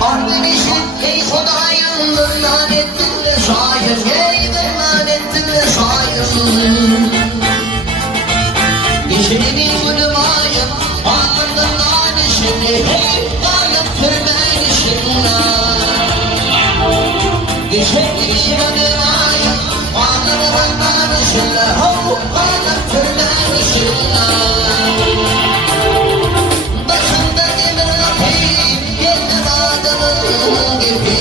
Ardemişim ey Hodayım Zırnan ettin de şair Ey zırnan ettin de şair Dişini gülümayım Ağırdan anişini Hey ağırdan türben işinle Dişini gülümayım Ağırdan anişinle Ho ağırdan türben işinle Başında demir lapim Gelmem adamın gibi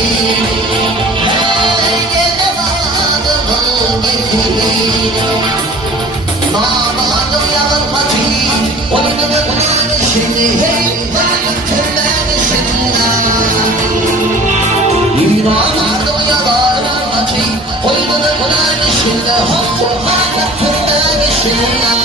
Hey gelmem adamın gibi Namadım yağır pati Oynadı ulan işini Hey varlık türben işinle Namadım yağır pati Oynadı ulan işinle Ho varlık türben işinle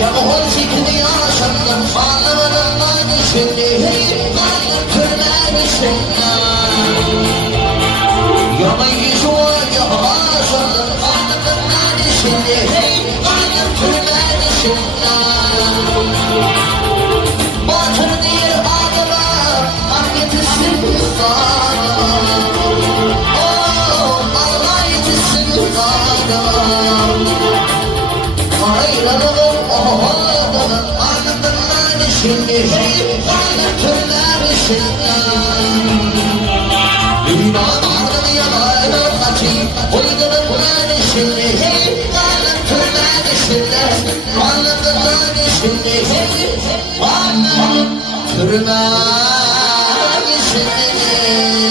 Yağmur fikri yaşandım Sağlığının aynısını Hey varlık türben işinle Yanayı şuaya başladım Sağlığının aynısını Hey varlık türben işinle Batır değil ağlar Annetisin kızlar Oh Allah'yetisin kızlar Aylanalım oğlanalım Ardından işini Hey varlık türben işinle Ünvanlarını yalayla kaçayım Uygunun Kur'an işini Hey varlık türben işinle Varlıkından işini Hey varlık türben işinle